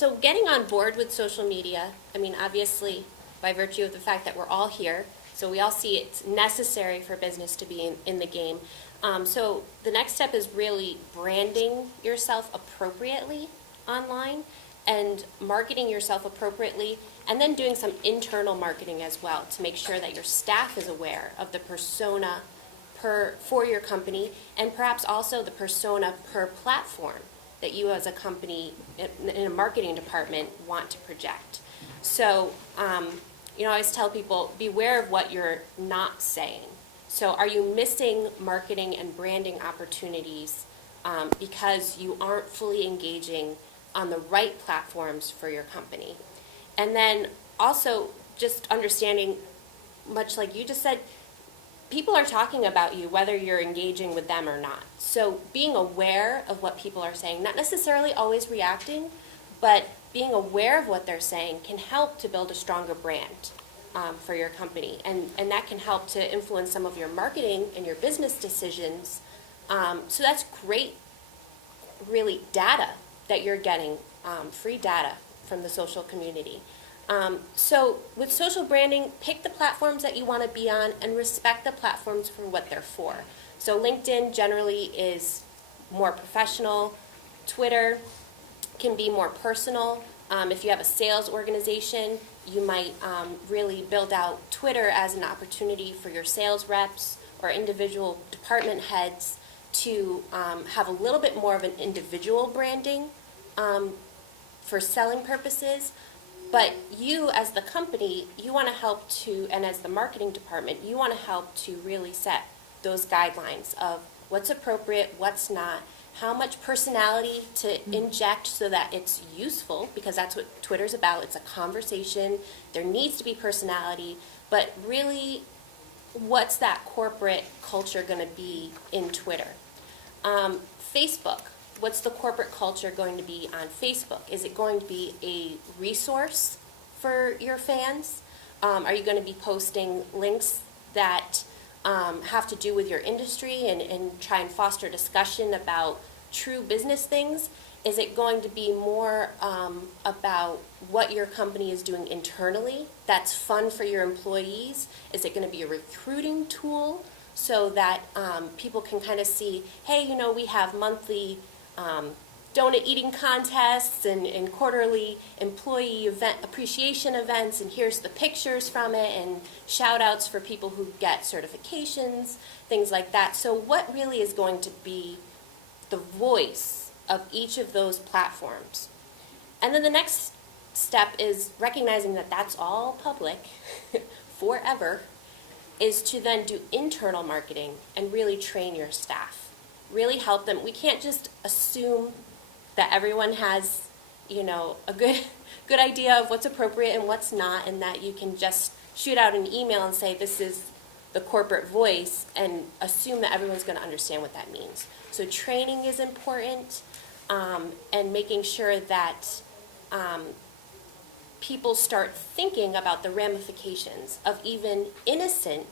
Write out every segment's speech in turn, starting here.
So getting on board with social media, I mean, obviously, by virtue of the fact that we're all here, so we all see it's necessary for business to be in the game. So the next step is really branding yourself appropriately online and marketing yourself appropriately, and then doing some internal marketing as well to make sure that your staff is aware of the persona for your company, and perhaps also the persona per platform that you as a company in a marketing department want to project. So, I always tell people, beware of what you're not saying. So are you missing marketing and branding opportunities because you aren't fully engaging on the right platforms for your company? And then also just understanding, much like you just said, people are talking about you whether you're engaging with them or not. So being aware of what people are saying, not necessarily always reacting, but being aware of what they're saying can help to build a stronger brand for your company. And that can help to influence some of your marketing and your business decisions. So that's great, really, data that you're getting, free data from the social community. So with social branding, pick the platforms that you want to be on and respect the platforms for what they're for. So LinkedIn generally is more professional. Twitter can be more personal. If you have a sales organization, you might really build out Twitter as an opportunity for your sales reps or individual department heads to have a little bit more of an individual branding for selling purposes. But you as the company, you want to help to, and as the marketing department, you want to help to really set those guidelines of what's appropriate, what's not, how much personality to inject so that it's useful, because that's what Twitter's about. It's a conversation. There needs to be personality, but really, what's that corporate culture going to be in Twitter? Facebook. What's the corporate culture going to be on Facebook? Is it going to be a resource for your fans? Are you going to be posting links that have to do with your industry and try and foster discussion about true business things? Is it going to be more about what your company is doing internally that's fun for your employees? Is it going to be a recruiting tool so that people can kind of see, hey, we have monthly donut eating contests and quarterly employee event appreciation events, and here's the pictures from it, and shout outs for people who get certifications, things like that. So what really is going to be the voice of each of those platforms? And then the next step is recognizing that that's all public forever, is to then do internal marketing and really train your staff. Really help them. We can't just assume that everyone has, a good idea of what's appropriate and what's not, and that you can just shoot out an email and say this is the corporate voice and assume that everyone's going to understand what that means. So training is important, and making sure that people start thinking about the ramifications of even innocent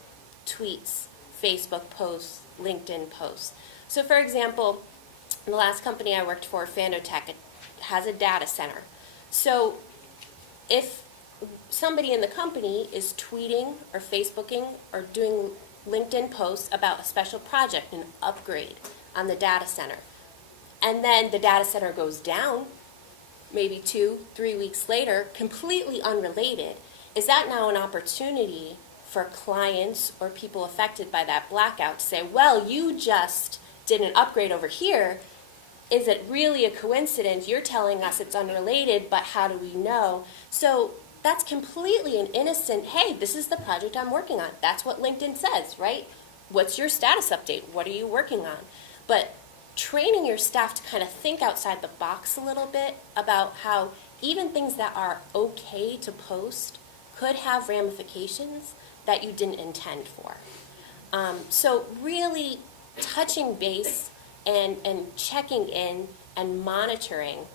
tweets, Facebook posts, LinkedIn posts. So for example, the last company I worked for, Fandotech, it has a data center. So if somebody in the company is tweeting or Facebooking or doing LinkedIn posts about a special project, an upgrade on the data center, and then the data center goes down maybe 2-3 weeks later, completely unrelated, is that now an opportunity for clients or people affected by that blackout to say, well, you just did an upgrade over here. Is it really a coincidence? You're telling us it's unrelated, but how do we know? So that's completely an innocent, hey, this is the project I'm working on. That's what LinkedIn says, right? What's your status update? What are you working on? But training your staff to kind of think outside the box a little bit about how even things that are okay to post could have ramifications that you didn't intend for. So really touching base and checking in and monitoring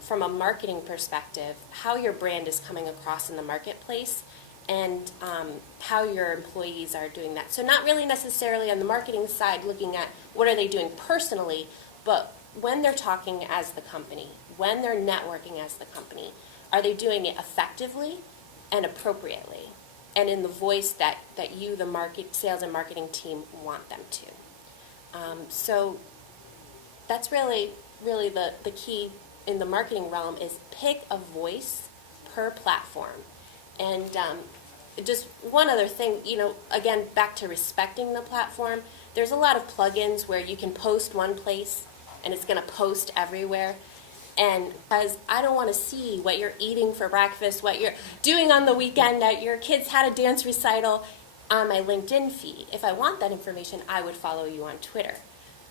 from a marketing perspective how your brand is coming across in the marketplace and how your employees are doing that. So not really necessarily on the marketing side looking at what are they doing personally, but when they're talking as the company, when they're networking as the company, are they doing it effectively and appropriately and in the voice that you, the sales and marketing team, want them to? So that's really the key in the marketing realm is pick a voice per platform. And just one other thing, again, back to respecting the platform, there's a lot of plugins where you can post one place and it's going to post everywhere. And because I don't want to see what you're eating for breakfast, what you're doing on the weekend, that your kids had a dance recital on my LinkedIn feed. If I want that information, I would follow you on Twitter,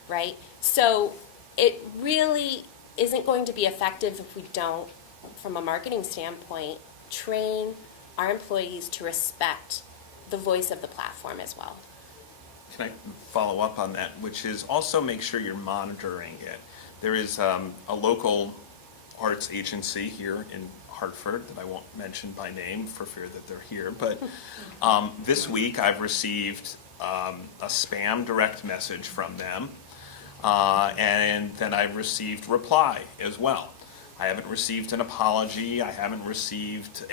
right? So it really isn't going to be effective if we don't, from a marketing standpoint, train our employees to respect the voice of the platform as well. Can I follow up on that, which is also make sure you're monitoring it. There is a local arts agency here in Hartford that I won't mention by name for fear that they're here, but this week I've received a spam direct message from them, and then I've received reply as well. I haven't received an apology. I haven't received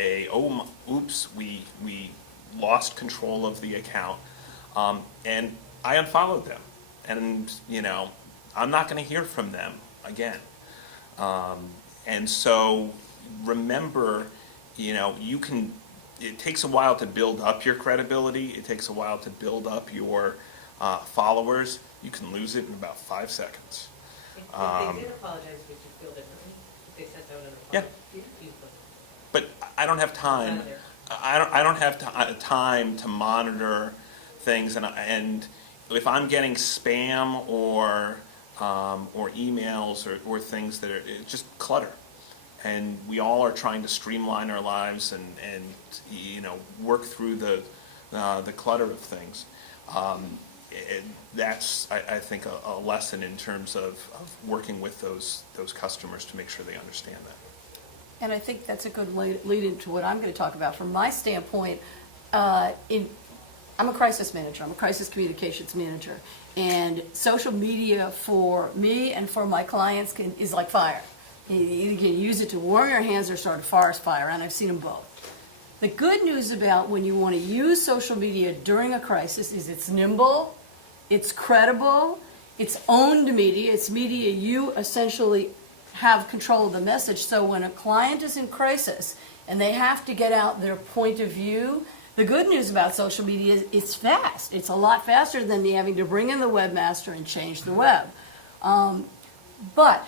oops, we lost control of the account. And I unfollowed them. And, I'm not going to hear from them again. And so remember, it takes a while to build up your credibility. It takes a while to build up your followers. You can lose it in about 5 seconds. If they did apologize, would you feel differently? If they sent out an apology? Yeah. But I don't have time. I don't have time to monitor things, and if I'm getting spam or emails or things that are just clutter, and we all are trying to streamline our lives and work through the clutter of things. That's I think a lesson in terms of working with those customers to make sure they understand that. And I think that's a good lead into what I'm going to talk about. From my standpoint, I'm a crisis manager. I'm a crisis communications manager. And social media for me and for my clients is like fire. You can use it to warm your hands or start a forest fire, and I've seen them both. The good news about when you want to use social media during a crisis is it's nimble, it's credible, it's owned media, it's media you essentially have control of the message. So when a client is in crisis and they have to get out their point of view, the good news about social media is it's fast. It's a lot faster than having to bring in the webmaster and change the web. But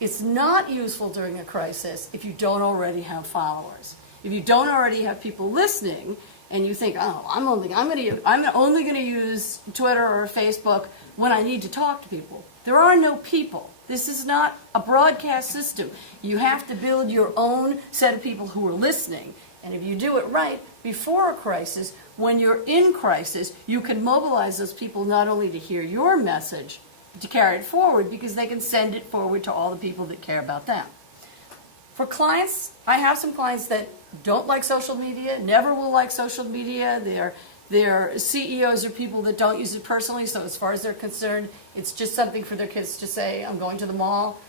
it's not useful during a crisis if you don't already have followers. If you don't already have people listening, and you think, I'm only going to use Twitter or Facebook when I need to talk to people. There are no people. This is not a broadcast system. You have to build your own set of people who are listening. And if you do it right before a crisis, when you're in crisis, you can mobilize those people not only to hear your message, but to carry it forward because they can send it forward to all the people that care about them. For clients, I have some clients that don't like social media, never will like social media. Their CEOs are people that don't use it personally, so as far as they're concerned, it's just something for their kids to say, I'm going to the mall.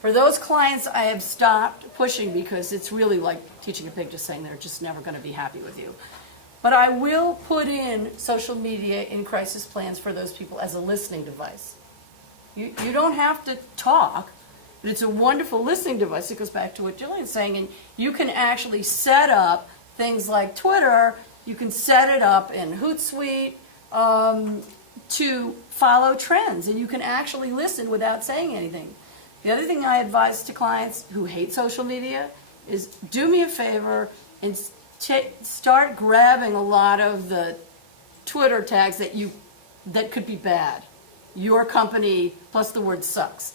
For those clients, I have stopped pushing because it's really like teaching a pig to sing. They're just never going to be happy with you. But I will put in social media in crisis plans for those people as a listening device. You don't have to talk, but it's a wonderful listening device. It goes back to what Gillian's saying, and you can actually set up things like Twitter. You can set it up in Hootsuite to follow trends, and you can actually listen without saying anything. The other thing I advise to clients who hate social media is do me a favor and start grabbing a lot of the Twitter tags that could be bad. Your company plus the word sucks.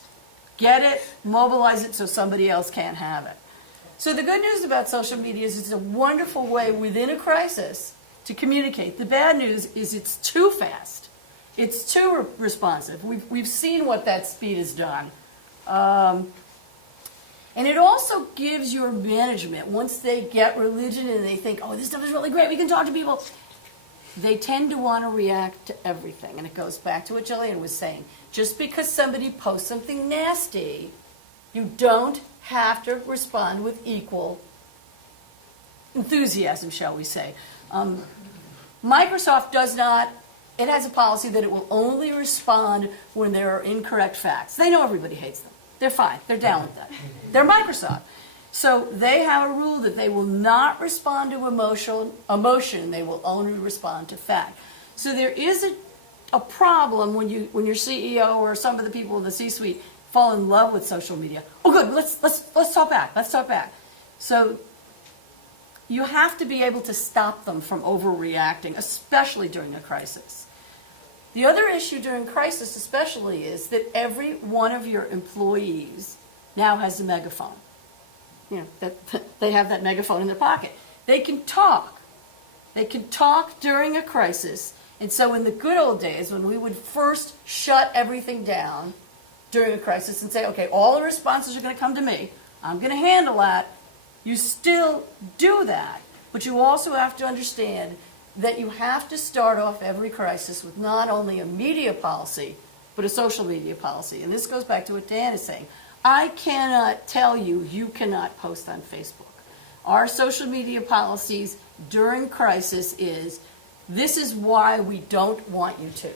Get it, mobilize it so somebody else can't have it. So the good news about social media is it's a wonderful way within a crisis to communicate. The bad news is it's too fast. It's too responsive. We've seen what that speed has done. And it also gives your management, once they get religion and they think, oh, this stuff is really great, we can talk to people, they tend to want to react to everything. And it goes back to what Gillian was saying. Just because somebody posts something nasty, You don't have to respond with equal enthusiasm, shall we say. Microsoft does not, it has a policy that it will only respond when there are incorrect facts. They know everybody hates them. They're fine. They're down with that. They're Microsoft. So they have a rule that they will not respond to emotion. They will only respond to fact. So there is a problem when your CEO or some of the people in the C-suite fall in love with social media. Oh, good. Let's talk back. Let's talk back. So you have to be able to stop them from overreacting, especially during a crisis. The other issue during crisis especially is that every one of your employees now has a megaphone. You know, that they have that megaphone in their pocket. They can talk. They can talk during a crisis. And so in the good old days, when we would first shut everything down during a crisis and say, okay, all the responses are going to come to me, I'm going to handle that, you still do that. But you also have to understand that you have to start off every crisis with not only a media policy, but a social media policy. And this goes back to what Dan is saying. I cannot tell you, you cannot post on Facebook. Our social media policies during crisis is, this is why we don't want you to.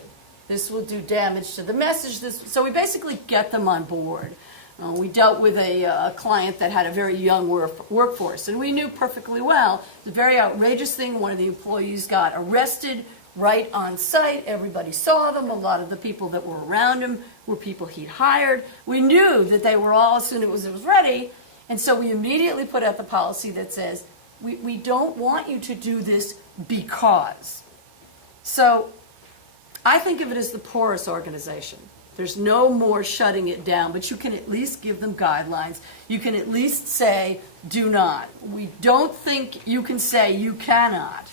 This will do damage to the message. So we basically get them on board. We dealt with a client that had a very young workforce, and we knew perfectly well the very outrageous thing. One of the employees got arrested right on site. Everybody saw them. A lot of the people that were around him were people he'd hired. We knew that they were all, as soon as it was ready, and so we immediately put out the policy that says, we don't want you to do this because. So I think of it as the porous organization. There's no more shutting it down, but you can at least give them guidelines. You can at least say, do not. We don't think you can say you cannot.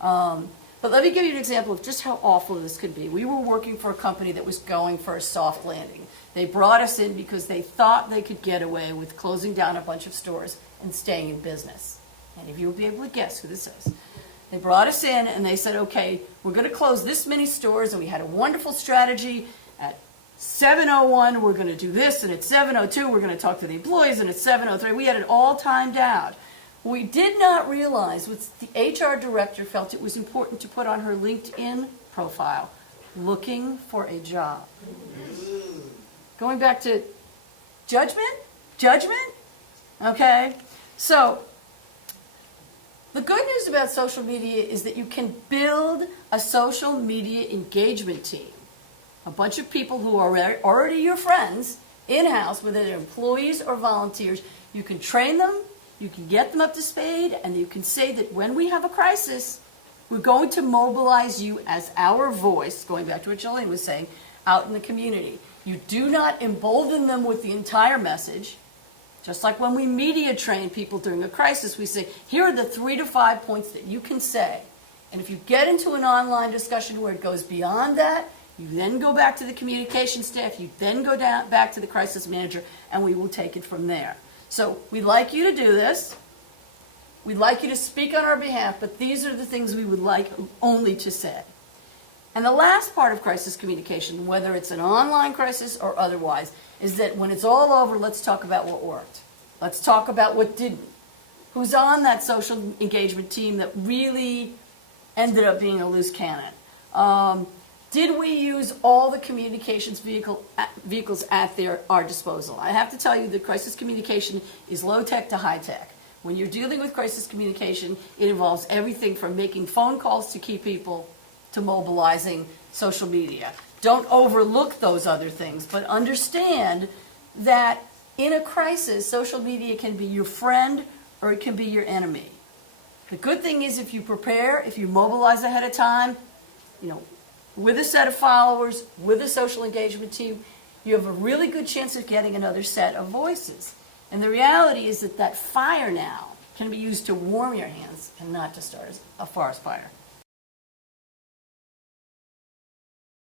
But let me give you an example of just how awful this could be. We were working for a company that was going for a soft landing. They brought us in because they thought they could get away with closing down a bunch of stores and staying in business. And if you will be able to guess who this is. They brought us in and they said, okay, we're going to close this many stores, and we had a wonderful strategy. At 7:01, we're going to do this, and at 7:02, we're going to talk to the employees, and at 7:03, we had it all timed out. What we did not realize was the HR director felt it was important to put on her LinkedIn profile, looking for a job. Going back to judgment? Okay? So, the good news about social media is that you can build a social media engagement team. A bunch of people who are already your friends in-house, whether they're employees or volunteers. You can train them, you can get them up to speed, and you can say that when we have a crisis, we're going to mobilize you as our voice, going back to what Gillian was saying, out in the community. You do not embolden them with the entire message. Just like when we media train people during a crisis, we say, here are the 3 to 5 points that you can say. And if you get into an online discussion where it goes beyond that, you then go back to the communication staff, you then go back to the crisis manager, and we will take it from there. So we'd like you to do this. We'd like you to speak on our behalf, but these are the things we would like only to say. And the last part of crisis communication, whether it's an online crisis or otherwise, is that when it's all over, let's talk about what worked. Let's talk about what didn't. Who's on that social engagement team that really ended up being a loose cannon? Did we use all the communications vehicles at our disposal? I have to tell you that crisis communication is low-tech to high-tech. When you're dealing with crisis communication, it involves everything from making phone calls to key people to mobilizing social media. Don't overlook those other things, but understand that in a crisis, social media can be your friend or it can be your enemy. The good thing is if you prepare, if you mobilize ahead of time, with a set of followers, with a social engagement team, you have a really good chance of getting another set of voices. And the reality is that fire now can be used to warm your hands and not to start a forest fire.